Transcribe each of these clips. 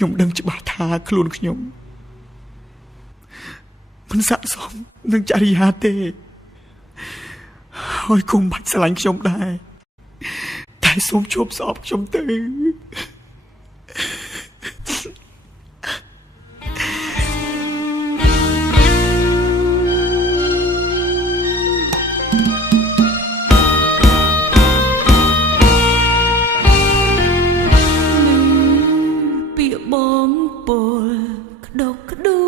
ខ្ញុំដឹងច្បាស់ថាខ្លួនខ្ញុំមិនស័ក្តិសមនឹងចរិយាទេហើយគុំបាច់ស្រឡាញ់ខ្ញុំដែរតែសូមជួបស្អប់ខ្ញុំទៅបងពលក្តុកក្តួ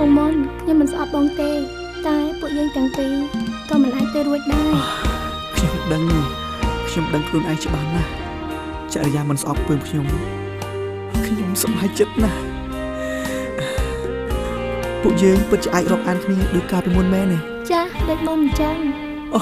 បងមុនខ្ញុំមិនស្អប់បងទេតែពួកយើងទាំងពីរក៏មិនអាចទៅរួចដែរខ្ញុំដឹង ខ្ញុំដឹងខ្លួនឯងច្បាស់ណាស់ចរិយាមិនស្អប់ពើខ្ញុំសប្បាយចិត្តណាស់ពួកយើងពិតជាអាចរាប់អានគ្នាដូចកាលពីមុនមែនទេចាស់ដូចមុនអញ្ចឹងអូ